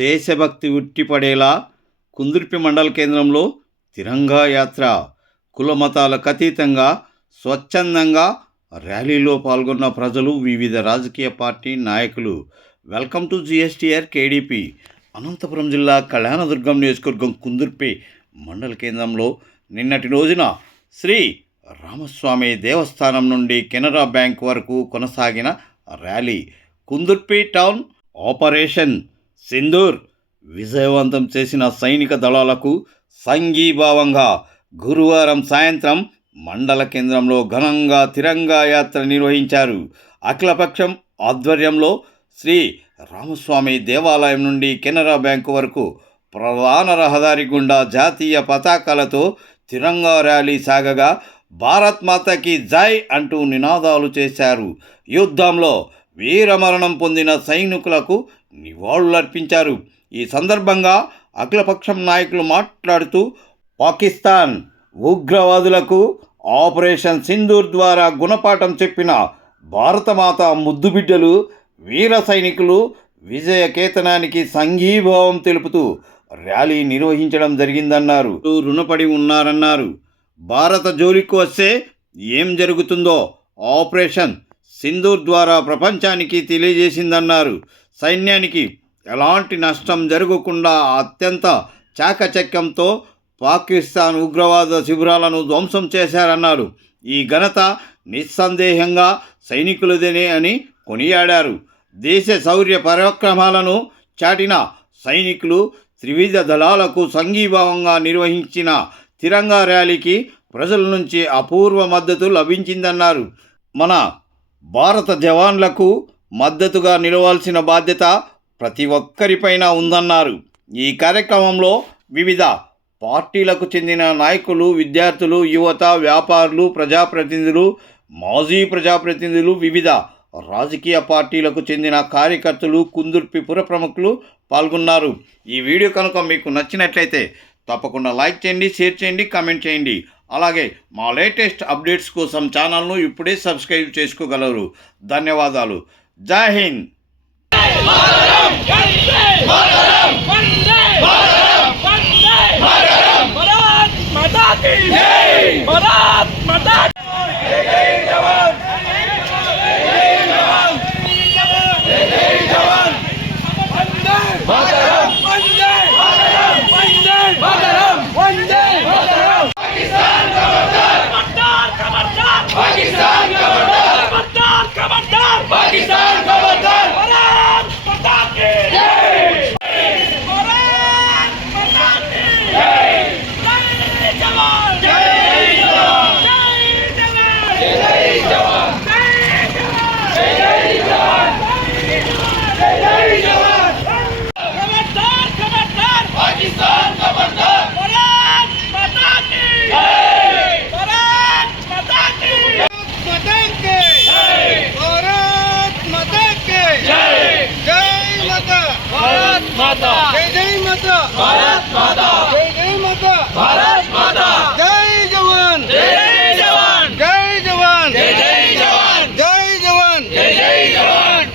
దేశభక్తి ఉట్టిపడేలా కుందుర్పి మండల కేంద్రంలో తిరంగా యాత్ర. కులమతాలకు అతీతంగా స్వచ్ఛందంగా ర్యాలీలో పాల్గొన్న ప్రజలు వివిధ రాజకీయ పార్టీ నాయకులు. Welcome to GSTR KDP. Anantapuram జిల్లా కళ్యాణదుర్గం నియోజకవర్గం కుందుర్పి మండల కేంద్రంలో నిన్నటి రోజున శ్రీ రామస్వామి దేవస్థానం నుండి కెనరా బ్యాంక్ వరకు కొనసాగిన rally. Kundurpi town operation Sindoor విజయవంతం చేసిన సైనిక దళాలకు సంఘీభావంగా గురువారం సాయంత్రం మండల కేంద్రంలో ఘనంగా తిరంగా యాత్ర నిర్వహించారు. అఖిలపక్షం ఆధ్వర్యంలో శ్రీ రామస్వామి దేవాలయం నుండి కెనరా బ్యాంకు వరకు ప్రధాన రహదారి గుండా జాతీయ పతాకాలతో తిరంగా ర్యాలీ సాగగా భారత్ మాతకి జై అంటూ నినాదాలు చేశారు. యుద్ధంలో వీరమరణం పొందిన సైనికులకు నివాళులర్పించారు. ఈ సందర్భంగా అఖిలపక్షం నాయకులు మాట్లాడుతూ పాకిస్తాన్ ఉగ్రవాదులకు ఆపరేషన్ సింధూర్ ద్వారా గుణపాఠం చెప్పిన భారతమాత ముద్దుబిడ్డలు వీర సైనికులు విజయ కేతనానికి సంఘీభావం తెలుపుతూ ర్యాలీ నిర్వహించడం జరిగిందన్నారు. రుణపడి ఉన్నారన్నారు. భారత జోలికి వస్తే ఏం జరుగుతుందో ఆపరేషన్ సింధూర్ ద్వారా ప్రపంచానికి తెలియజేసిందన్నారు. సైన్యానికి ఎలాంటి నష్టం జరగకుండా అత్యంత చాకచక్యంతో పాకిస్తాన్ ఉగ్రవాద శిబిరాలను ధ్వంసం చేశారన్నారు. ఈ ఘనత నిస్సందేహంగా సైనికులదేనే అని కొనియాడారు. దేశ శౌర్య పరాక్రమాలను చాటిన సైనికులు త్రివిధ దళాలకు సంఘీభావంగా నిర్వహించిన తిరంగా ర్యాలీకి ప్రజల నుంచి అపూర్వ మద్దతు లభించిందన్నారు. మన భారత జవాన్లకు మద్దతుగా నిలవాల్సిన బాధ్యత ప్రతి ఒక్కరిపైన ఉందన్నారు. ఈ కార్యక్రమంలో వివిధ పార్టీలకు చెందిన నాయకులు విద్యార్థులు యువత వ్యాపారులు ప్రజాప్రతినిధులు మాజీ ప్రజాప్రతినిధులు వివిధ రాజకీయ పార్టీలకు చెందిన కార్యకర్తలు కుందుర్పి పుర ప్రముఖులు పాల్గొన్నారు. ఈ వీడియో కనుక మీకు నచ్చినట్లయితే తప్పకుండా లైక్ చేయండి షేర్ చేయండి కామెంట్ చేయండి. అలాగే మా లేటెస్ట్ అప్డేట్స్ కోసం ఛానల్ను ఇప్పుడే సబ్స్క్రైబ్ చేసుకోగలరు. ధన్యవాదాలు. జై హింద్. माता। जय जय माता। भारत माता। जय जय माता। भारत माता। जय जवान। जय जवान। जय जवान। जय जय जवान। जय जवान। जय जय जवान।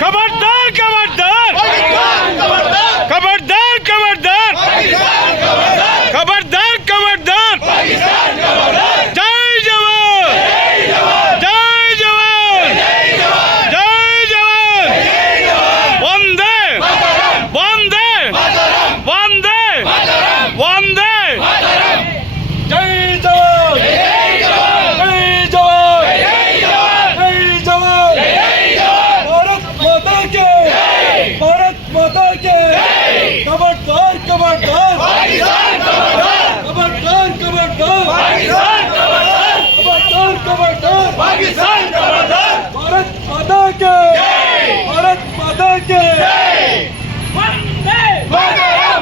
खबरदार खबरदार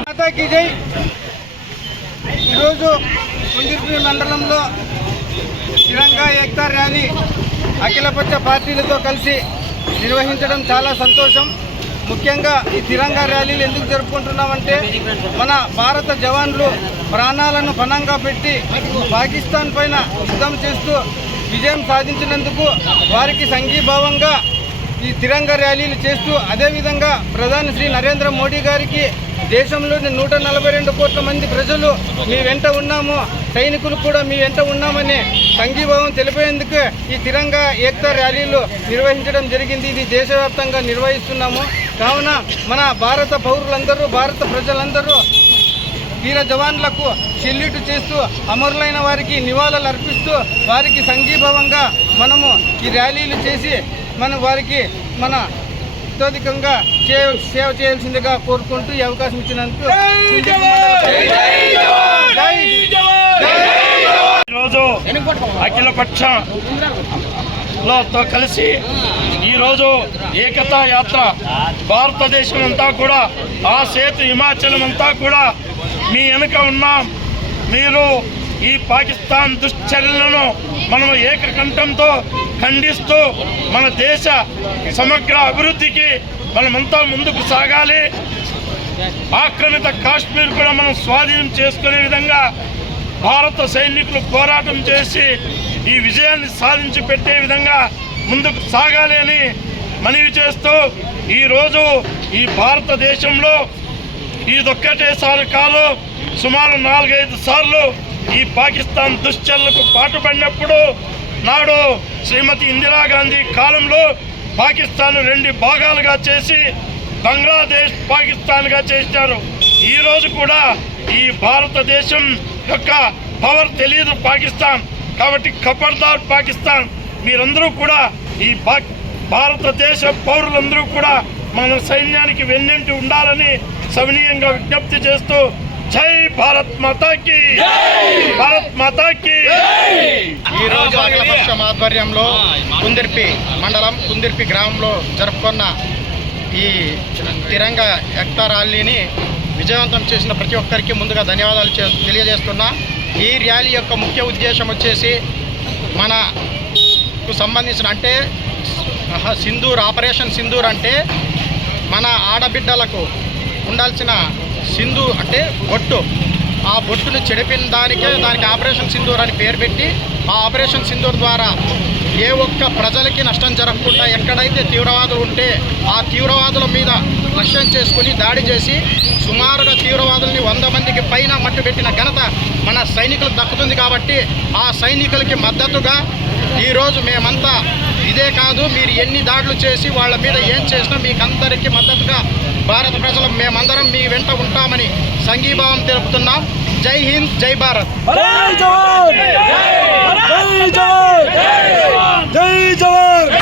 మాతాకి జై! ఈరోజు కుందిర్పి మండలంలో తిరంగా ఏక్తా ర్యాలీ అఖిలపక్ష పార్టీలతో కలిసి నిర్వహించడం చాలా సంతోషం. ముఖ్యంగా ఈ తిరంగా ర్యాలీలు ఎందుకు జరుపుకుంటున్నామంటే మన భారత జవాన్లు ప్రాణాలను పణంగా పెట్టి పాకిస్తాన్ పైన యుద్ధం చేస్తూ విజయం సాధించినందుకు వారికి సంఘీభావంగా ఈ తిరంగ ర్యాలీలు చేస్తూ అదేవిధంగా ప్రధాని శ్రీ నరేంద్ర మోడీ గారికి దేశంలోని నూట నలభై రెండు కోట్ల మంది ప్రజలు మీ వెంట ఉన్నాము. సైనికులు కూడా మీ వెంట ఉన్నామని సంఘీభావం తెలిపేందుకు ఈ తిరంగా ఏక్తా ర్యాలీలు నిర్వహించడం జరిగింది. ఇది దేశవ్యాప్తంగా నిర్వహిస్తున్నాము. కావున మన భారత పౌరులందరూ భారత ప్రజలందరూ వీర జవాన్లకు సెల్యూట్ చేస్తూ అమరులైన వారికి నివాళులు అర్పిస్తూ వారికి సంఘీభావంగా మనము ఈ ర్యాలీలు చేసి మనం వారికి మన అత్యధికంగా చేయ సేవ చేయాల్సిందిగా కోరుకుంటూ ఈ అవకాశం ఇచ్చినందుకు జై ఈరోజు అఖిల పక్షంతో కలిసి ఈరోజు ఏకతా యాత్ర భారతదేశం అంతా కూడా ఆ సేతు హిమాచలం అంతా కూడా మీ వెనుక ఉన్నాం. మీరు ఈ పాకిస్తాన్ దుశ్చర్యలను మనం ఏకకంఠంతో ఖండిస్తూ మన దేశ సమగ్ర అభివృద్ధికి మనమంతా ముందుకు సాగాలి. ఆక్రమిత కాశ్మీర్ కూడా మనం స్వాధీనం చేసుకునే విధంగా భారత సైనికులు పోరాటం చేసి ఈ విజయాన్ని సాధించి పెట్టే విధంగా ముందుకు సాగాలి అని మనవి చేస్తూ ఈరోజు ఈ భారతదేశంలో ఇదొక్కటేసారి కాదు సుమారు నాలుగైదు సార్లు ఈ పాకిస్తాన్ దుశ్చర్లకు పాటుపడినప్పుడు నాడు శ్రీమతి ఇందిరాగాంధీ కాలంలో పాకిస్తాన్ రెండు భాగాలుగా చేసి బంగ్లాదేశ్ పాకిస్తాన్గా చేశారు ఈరోజు కూడా ఈ భారతదేశం యొక్క పవర్ తెలియదు పాకిస్తాన్. కాబట్టి ఖబర్దార్ పాకిస్తాన్. మీరందరూ కూడా ఈ పా- భారతదేశ పౌరులందరూ కూడా మన సైన్యానికి వెన్నింటి ఉండాలని సవినీయంగా విజ్ఞప్తి చేస్తూ జై భారత్ మాతాకి భారత్ మాతాకి ఈ రోజు అఖిలపక్షం ఆధ్వర్యంలో కుందిర్పి మండలం కుందిర్పి గ్రామంలో జరుపుకున్న ఈ తిరంగ ఎక్తా ర్యాలీని విజయవంతం చేసిన ప్రతి ఒక్కరికి ముందుగా ధన్యవాదాలు తెలియజేస్తున్నా. ఈ ర్యాలీ యొక్క ముఖ్య ఉద్దేశం వచ్చేసి మనకు సంబంధించిన అంటే సింధూర్ ఆపరేషన్ సింధూర్ అంటే మన ఆడబిడ్డలకు ఉండాల్సిన సింధు అంటే బొట్టు. ఆ బొట్టును చెడిపిన దానికే దానికి ఆపరేషన్ సింధూర్ అని పేరు పెట్టి ఆ ఆపరేషన్ సింధూర్ ద్వారా ఏ ఒక్క ప్రజలకి నష్టం జరగకుండా ఎక్కడైతే తీవ్రవాదులు ఉంటే ఆ తీవ్రవాదుల మీద లక్ష్యం చేసుకుని దాడి చేసి సుమారుగా తీవ్రవాదుల్ని వంద మందికి పైన మట్టుబెట్టిన ఘనత మన సైనికులకు దక్కుతుంది కాబట్టి ఆ సైనికులకి మద్దతుగా ఈరోజు మేమంతా ఇదే కాదు మీరు ఎన్ని దాడులు చేసి వాళ్ళ మీద ఏం చేసినా మీకందరికీ మద్దతుగా భారత ప్రజలు మేమందరం మీ వెంట ఉంటామని సంఘీభావం తెలుపుతున్నాం. జై హింద్ జై భారత్. జై జవాన్! జై జవాన్! జై జవాన్!